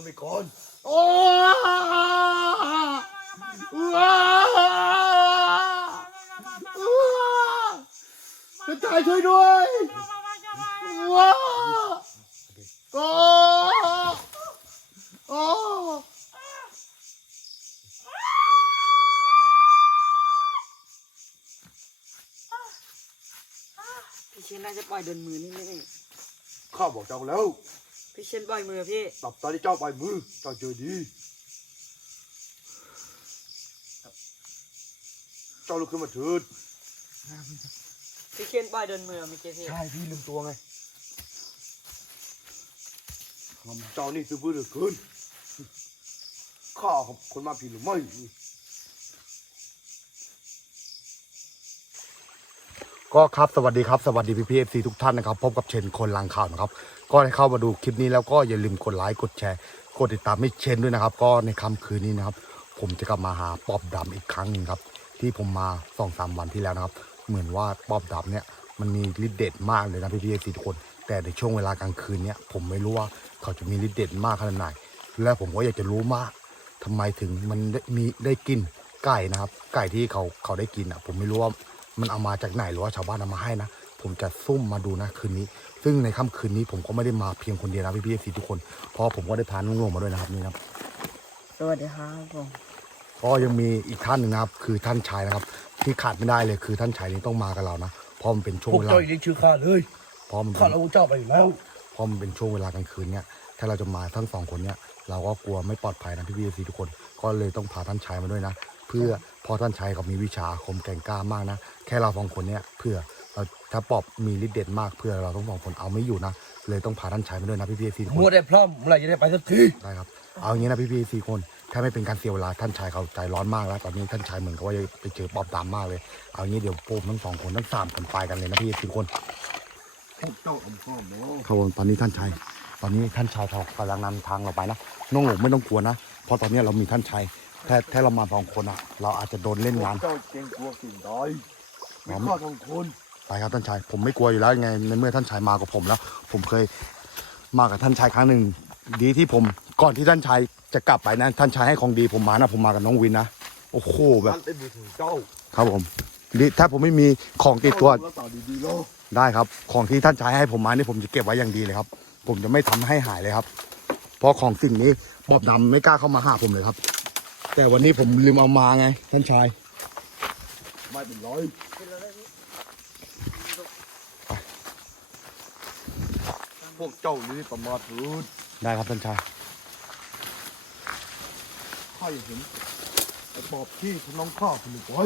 คนไปก่อนโอ้ว้าท่านชายช่วยด้วยว้าโอ้โอ้พี่เชนน่าจะปล่อยโดนมือนี่นี่ข้าบอกเจ้าแล้ว พี่เชนปล่อยมือพี่ตับตาที่เจ้าไปมือเจ้าเจอดีเจ้าลุกขึ้นมาเถิดพี่เชนปล่อยโดนมือเมื่อกี้พี่ใช่พี่ลืมตัวไงเจ้านี่ซื้อบื้อเหลือเกินข้าของคนมาผิดหรือไม่ ก็ครับสวัสดีครับสวัสดีพี่พีเอฟซีทุกท่านนะครับพบกับเชนคนลังข่าวนะครับก็ให้เข้ามาดูคลิปนี้แล้วก็อย่าลืมกดไลค์กดแชร์กดติดตามให้เชนด้วยนะครับ ก็ในค่ำคืนนี้นะครับ ผมจะกลับมาหาปอบดำอีกครั้งหนึ่งครับ ที่ผมมาสองสามวันที่แล้วนะครับ เหมือนว่าปอบดำเนี่ยมันมีฤทธิ์เด็ดมากเลยนะพี่พีเอฟซีทุกคน แต่ในช่วงเวลากลางคืนเนี่ยผมไม่รู้ว่าเขาจะมีฤทธิ์เด็ดมากขนาดไหนและผมก็อยากจะรู้มากทำไมถึงมันได้มีได้กินไก่นะครับ ไก่ที่เขาเขาได้กินอะ ผมไม่รู้ว่า มันเอามาจากไหนหรือว่าชาวบ้านเอามาให้นะ ผมจะซุ่มมาดูนะคืนนี้ ซึ่งในค่ำคืนนี้ผมก็ไม่ได้มาเพียงคนเดียวนะพี่พี่ซีทุกคน เพราะผมก็ได้พาน้องๆมาด้วยนะครับนี่นะครับ สวัสดีครับผมก็ยังมีอีกท่านหนึ่งนะครับ คือท่านชายนะครับ ที่ขาดไม่ได้เลยคือท่านชายนี้ต้องมากับเรานะเพราะมันเป็นช่วงพวกเวลาเจ้าอย่าได้ชื่อข้าเลยเพราะมันข้าเป็นเอาเจ้าไปแล้ว เพราะมันเป็นช่วงเวลากลางคืนเนี่ย ถ้าเราจะมาทั้งสองคนเนี่ย เราก็กลัวไม่ปลอดภัยนะพี่พี่ซีทุกคน ก็เลยต้องพาท่านชายมาด้วยนะ เพื่อเพอท่านชายเขามีวิชาอาคมแกร่งกล้ามากนะ แค่เราสองคนเนี่ยเพื่อเราถ้าปอบมีฤทธิ์เด็ดมากเพื่อเราต้องสองคนเอาไม่อยู่นะเลยต้องพาท่านชายมาด้วยนะพี่พี่ซีทุกคนมัวแต่พร่ำเมื่อไหรจะได้ไปสักทีได้ครับเอาอย่างนี้นะพี่พี่สี่คนถ้าไม่เป็นการเสียเวลาท่านชายเขาใจร้อนมากแล้วตอนนี้ท่านชายเหมือนกับว่าจะไปเจอปอบดำมากเลย เอางี้เดี๋ยวพวกทั้งสองคนทั้งสามคนไปกันเลยนะพี่สี่คนพวกเจ้าอมข้อมเนาะครับผมตอนนี้ท่านชายตอนนี้ท่านชายเขากำลังนำทางเราไปนะน้องหลงไม่ต้องกลัวนะเพราะตอนนี้เรามีท่านชาย ถ้าถ้าเรามาสองคนอะ เราอาจจะโดนเล่นงาน เจ้าเกรงกลัวสิ่งใดมีข้าทองคนไปครับท่านชาย ผมไม่กลัวอยู่แล้วยังไงในเมื่อท่านชายมากับผมแล้ว ผมเคยมากับท่านชายครั้งหนึ่งดีที่ผม ก่อนที่ท่านชายจะกลับไปนะท่านชายให้ของดีผมมานะผมมากับน้องวินนะโอ้โหแบบ ท่านเป็นบุตรของเจ้าครับผมดิถ้าผมไม่มีของติดตัวรักษาดีๆเนาะได้ครับ ของที่ท่านชายให้ผมมานี่ผมจะเก็บไว้อย่างดีเลยครับ ผมจะไม่ทำให้หายเลยครับ เพราะของสิ่งนี้บอบดำไม่กล้าเข้ามาหาผมเลยครับ แต่วันนี้ผมลืมเอามาไง ท่านชายไม่เป็นไรพวกเจ้านี่ประมาทเถิดได้ครับท่านชายข้าอยากเห็นไอ้ปอบที่ทำน้องข้าคนหนึ่งไว้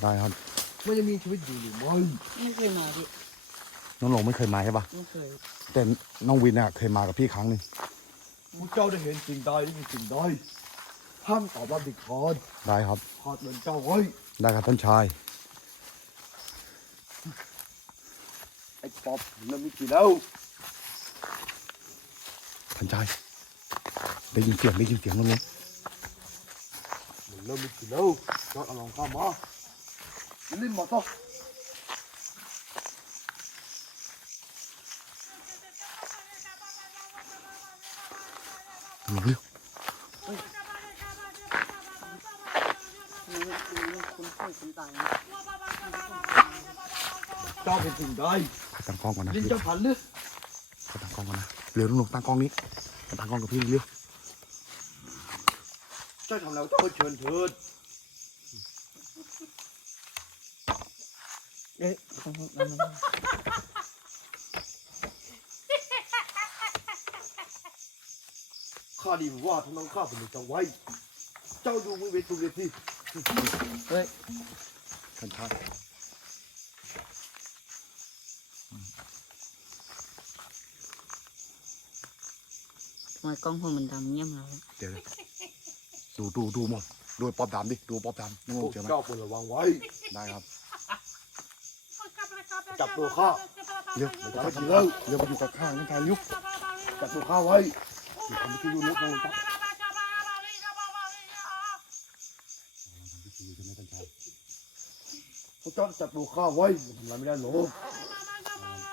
ได้ครับว่ายังมีชีวิตอยู่หรือไม่ไม่เคยมาพี่น้องหลงไม่เคยมาใช่ปะไม่เคยแต่น้องวินน่ะเคยมากับพี่ครั้งหนึ่งพวกเจ้าได้เห็นสิ่งใดได้ยินสิ่งใด ห้ามตอบรับเด็กขาดได้ครับขาดเงินเจ้าไว้ได้ครับท่านชาย ไอ้ปอบเริ่มมีกี่แล้วท่านชาย ได้ยินเสียงได้ยินเสียงน้องหลงมันเริ่มมีกี่แล้วยอดเอาลองข้ามาเล่นมาต่อ เจ้าเป็นสิ่งใดขอตั้งกล้องก่อนนะลิ้นเจ้าพันหรือขอตั้งกล้องก่อนนะเร็วน้องหลงตั้งกล้องนี้ตั้งกล้องกับพี่เร็วเจ้าทำแล้วเจ้าเชิญเถิดเอ๊ะข้าดีว่าทำน้องข้าเป็นหนึ่งจังไว้ เจ้าดูมือเวทุเรที่ เฮ้ยท่านชายทำไมกล้องผมมันดำเงียบแล้วเดี๋ยวดูดูดูหมดดูปอบดำดิดูปอบดำน้องหพลวงกเจอไหมเจ้าควรระวังไว้ ได้ครับ จับตัวข้าเร็วไม่ได้ทีแล้วเร็วมาอยู่กับข้างท่านชายลุกจับตัวข้าไว้อยู่ทำพิธีอยู่ลุกน้องหลงจับ จ้องจะปลูข้าไว้ทำอนไม่ได้หรอก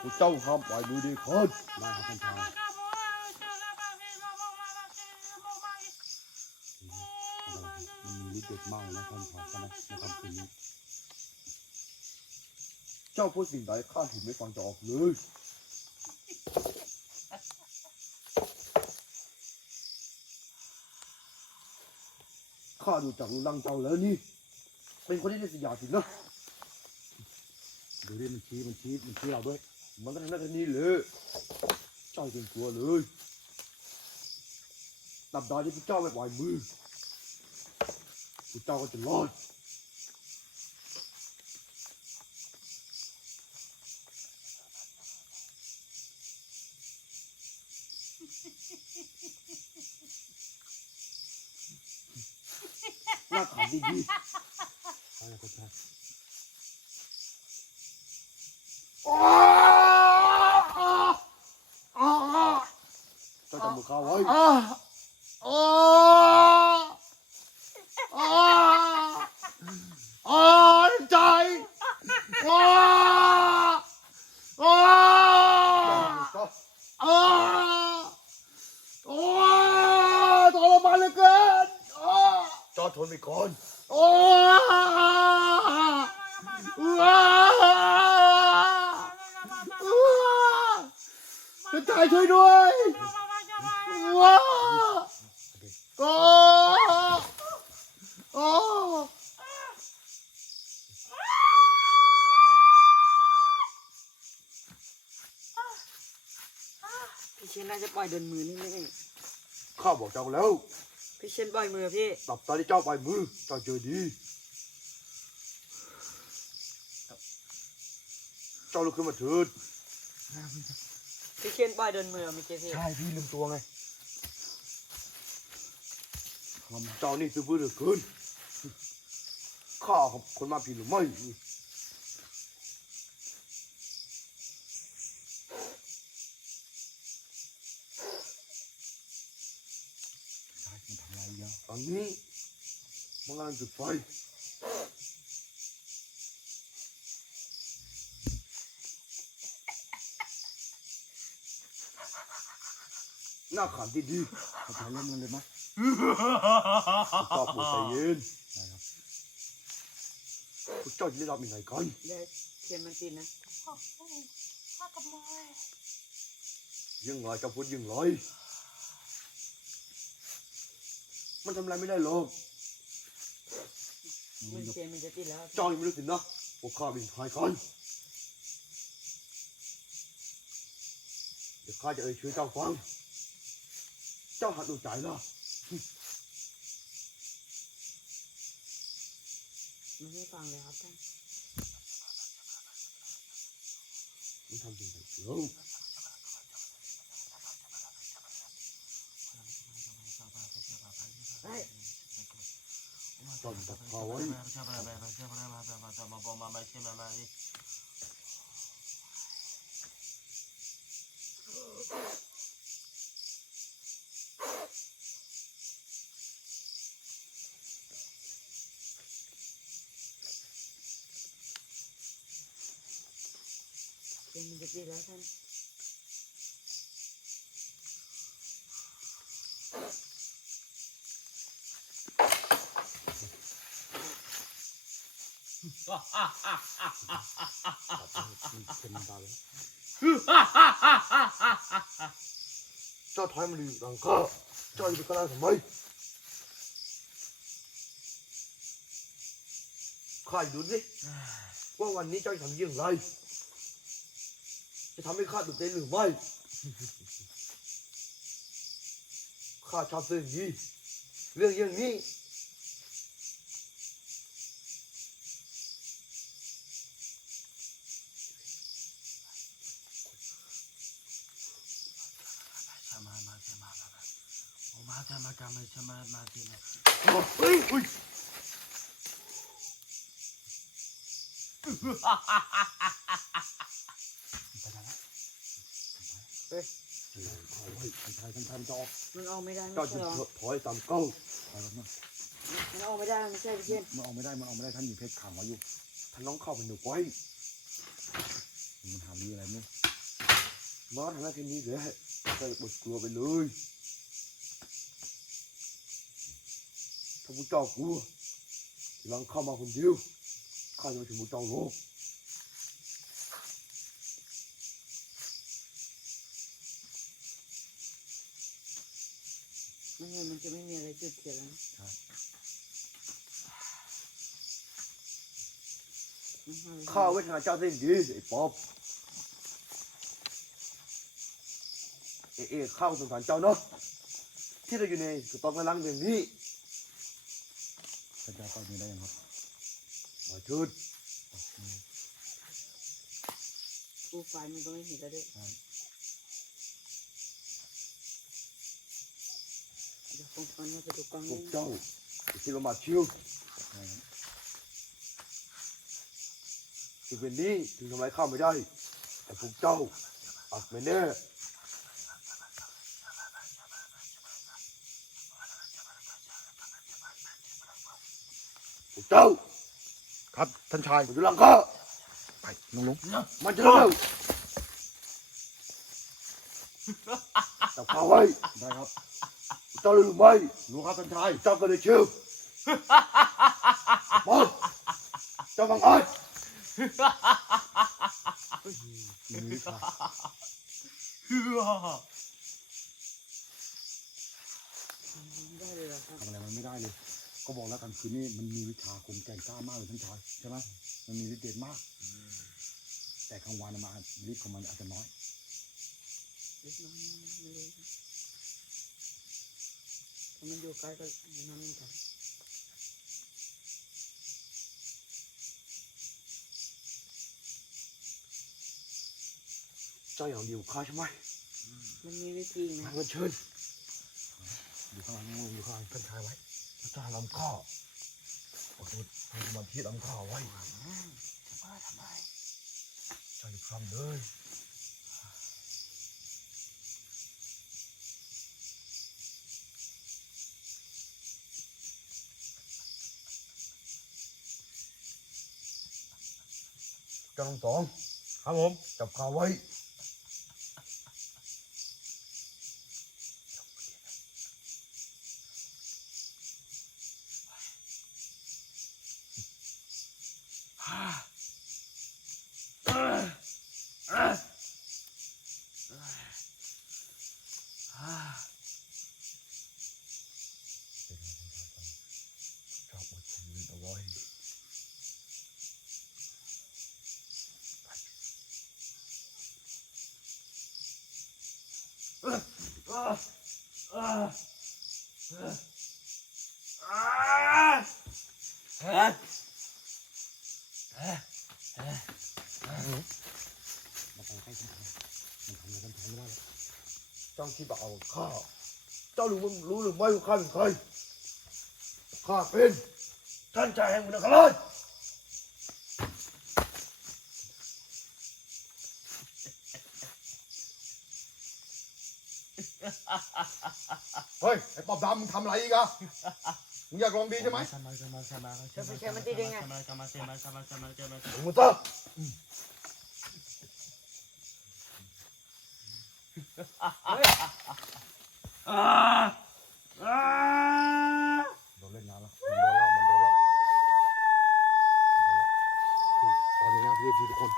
กูเจ้าห้ามปล่อยดูดีคนได้ครับท่านชายมันมีฤทธิ์เด็ดมากนะท่านชายใช่ไหมในคำคืนนี้เจ้าพูดสิ่งใดข้าถึงไม่ฟังจะออกเลยข้าดูจากรูร่างเจ้าแล้วนี่ เป็นคนที่ได้สียาสินะ ดูดิมันชี้มันชี้มันชี้เราด้วยมันก็ทำได้แค่นี้เลยเจ้าจนกลัวเลยตับดาที่พระเจ้าไม่ปล่อยมือพระเจ้าก็จะรอดหน้าขาดีช่ก็ใช่ ๆเจ้าจำมือเข้าไว้อ้าอ้าอ้าอ้าใจอ้าอ้าอ้าโอ้ทรมานเหลือเกินอ้าเจ้าทนไปก่อนโอ้ว้าจะ ตายช่วยด้วยว้าโอ้โอ้พี่เชนน่าจะปล่อยเดินมือนี่นี่ข้าบอกเจ้าแล้ว พี่เชนปล่อยมือพี่ตับตาที่เจ้าปล่อยมือเจ้าเจอดีเจ้าลุกขึ้นมาเถิด พี่เชนปล่อยเดินมือเมื่อกี้พี่ใช่พี่ลืมตัวไงเจ้านี่ซื้อบื้อเหลือเกินข้าเอาคนมาผิดหรือไม่มันทำอะไรเยอะตอนนี้มันกำลังจุดไฟ หน้าขานที่ดีเราจะเล่นกันเลยไหมตอบหมดใจเย็นได้ครับพวกเจ้าจะได้รับยังไงกันเดี๋ยวเชนมันติดนะยังไงเจ้าพูดยังไงมันทำอะไรไม่ได้หรอกมือเชนมันจะติดแล้วเจ้ายังไม่รู้สินะพวกข้าเป็นใครกันเดี๋ยวข้าจะเอ่ยชื่อเจ้าฟัง เจ้าหัดดูใจละมันไม่ฟังเลยครับท่านมันทำจริงๆเดี๋ยวเฮ้ยเจ้าจับข้าไว้ เชนมันจะติดแล้วท่านเป็นตาเลยเจ้าถอยมาดูหลังข้าเจ้าอยู่ข้างหน้าทำไมข้าอยู่ดูสิว่าวันนี้เจ้าจะทำอยังไง จะทำให้ข้าตื่นเต้นหรือไม่ ข้าชอบเรื่องนี้ เรื่องอย่างนี้เฮ้ยเฮ้ย เอาไว้ท่านชายท่านชายมันจะออกมันออกไม่ได้ไม่เจ้าใช่จะหรอถอยตามเก้าไปครับเนี่ยมันออกไม่ได้ไม่ใช่พี่เชนมันออกไม่ได้มันออกไม่ได้ท่านหญิงเพชรขังไว้อยู่ท่านน้องเข้าไปหนูไว้มันหาลีอะไรเนี่ยมาทำหน้าที่นี้แหละเจ้าอย่าปวดกลัวไปเลยถ้าพวกเจ้ากลัวหลังเข้ามาคนเดียวข้าจะไปถึงหมู่เจ้าโลก ไม่งั้นมันจะไม่มีอะไรจุดเทียนแล้วนะมันห้อยไว้ข้าเวทนาเจ้าได้ดีไอ้ป๊อบเอะเอะข้าสงสารเจ้าเนาะที่เราอยู่ในกระต๊อบกำลังอย่างนี้ท่านชายปล่อยมือได้ยังครับมาเถิดกูไฟมันก็ไม่เห็นแล้วด้วย เดี๋ยวคงฟันมาไปดูกล้องพวนี่กเจ้าจะคิดว่ามาชิวที่เป็นนี้ถึงทำไมข้าไม่ได้ แต่พวกเจ้าอักไม่แน่พวกเจ้าครับท่านชายมาดูหลังข้าไปลงลงมันจะเร็วจับข้าไว้ ได้ครับ เจ้ารู้หรือไม่รู้ครับท่านชายเจ้าก็เลยชื่อมาเจ้าบังอาจมันมีวิชาได้เลยเหรอครับทำอะไรมันไม่ได้เลย ก็บอกแล้วกันคืนนี้มันมีวิชาคมแก่งกล้ามากเลยท่านชายใช่ไหมมันมีฤทธิ์เดชมาก แต่กลางวันน่ะมาฤทธิ์ของมันอาจจะน้อยเล็กน้อยไม่รู้ครับถ้า มันอยู่ใกล้ก็แนะนำมันครับเจ้าอย่างเดียวข้าใช่ไหมมันมีวิธีไหมทางกันเชิญอยู่ข้างหลังอยู่ข้างหลังท่านชายไว้พระเจ้าลำข้อขอโทษให้สมาธิลำข้อไว้จะบ้าทำไมเจ้าอย่าพร่ำเลย จ้าทั้งสองครับผมจับข้าไว้ จับอดชีวิตเอาไว้ มาไปใกล้ท่านชายมันทำอะ ไรท่านชายไม่ได้แล้วเจ้าคิดว่าเอาข้าเจ้ารู้รู้หรือไม่ว่าข้าเป็นใครข้าเป็นท่านชายแห่งมุนคราชเฮ้ยไอ้ปอบดำมึงทำอะไรอีกอะมึงอยากลองดีใช่ไหม จะไปแค่มันตีได้ไงถึงมุตะ โดนเล่นงานแล้วมันโดนแล้วมันโดนแล้วมันโดนแล้วตอนนี้นะพี่พี่ทุกคน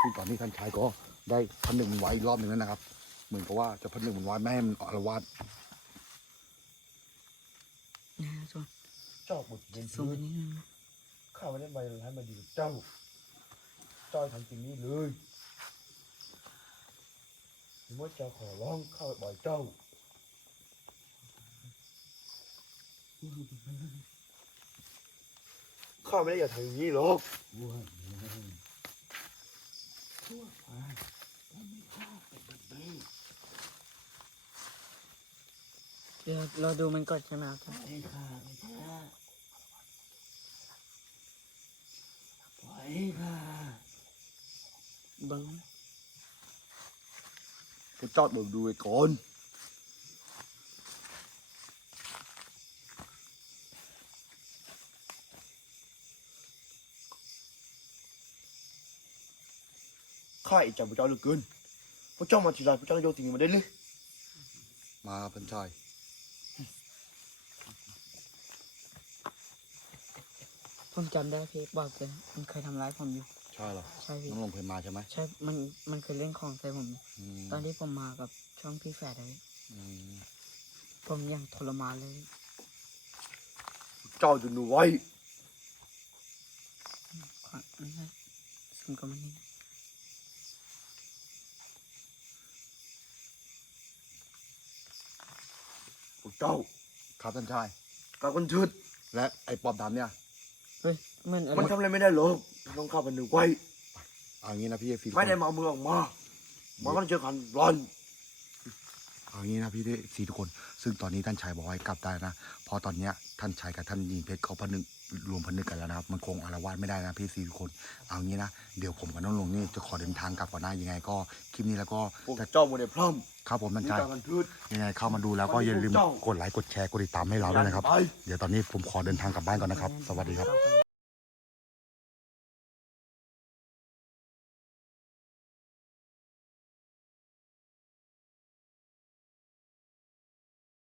คือตอนนี้ท่านชายก็ได้พันหนึ่งมันไว้อีกรอบหนึ่งแล้วนะครับ เหมือนกับว่าจะพันหนึ่งมันไว้ไม่ให้มันอารวาสนะส่วนเจ้าบุตรเย็นส่งพื้อันนนี้นะข้าไม่ได้มาให้มาดีกับเจ้าเจ้าทำจริงนี้เลย มื่อเจ้าขอร้องข้าไปปล่อยเจ้าข้าไม่ได้อยากทำอย่างนี้หรอกเดี๋ยวเราดูมันก่อนใช่ไหมครับ ไม่ค่ะไม่ใช่ปล่อยค่ะบัง พระเจ้าเบิกดูไอ้ก่อนข้าอิจฉาพระเจ้าเหลือเกินพระเจ้ามาทีไรพระเจ้าโยนสิ่งนี้มาได้เลยมาท่านชายผมจำได้พี่บอกเลยมันเคยทำร้ายผมอยู่ ใช่เหรอใช่พี่น้องลงเคยมาใช่ไหมใช่มันมันเคยเล่นของใส่ผมอยู่อืมตอนที่ผมมากับช่องพี่แฝดเลยอืมผมยังทรมานเลย เจ้าจะหนูไว้ขอนั่นแหละซึ่งก็มันนี่นะพวกเจ้าครับท่านชายกลับกันเถิดและไอ้ปอบดำเนี่ยเฮ้ยเห มือนอะไรมันทำอะไรไม่ได้หรอกต้องเข้าไปหนึ่งไว้เอางี้นะพี่เอฟซีไม่ได้มาเอามือออกมามันก็เจอกันร้อน เอางี้นะพี่เอฟซีทุกคน ซึ่งตอนนี้ท่านชายบอกให้กลับได้นะเพอตอนเนี้ยท่านชายกับท่านยิงเพชรเขาพนึกรวมพนึกกันแล้วนะครับ มันคงอารวาสไม่ได้นะพี่ซีทุกคน เอางี้นะ เดี๋ยวผมกับน้องลงนี่จะขอเดินทางกลับก่อนหน้ายังไงก็คลิปนี้แล้วก็พวกจะเจ้าโมเดลพร่ำครับผมท่านนี่ชายกลับกันเถิดยังไงเข้ามาดูแล้วก็อย่าลืมกดไลค์กดแชร์กดติดตามให้เราด้วยนะครับไปเดี๋ยวตอนนี้ผมขอเดินทางกลับบ้านก่อนนะครับ สวัสดีครับต่อไป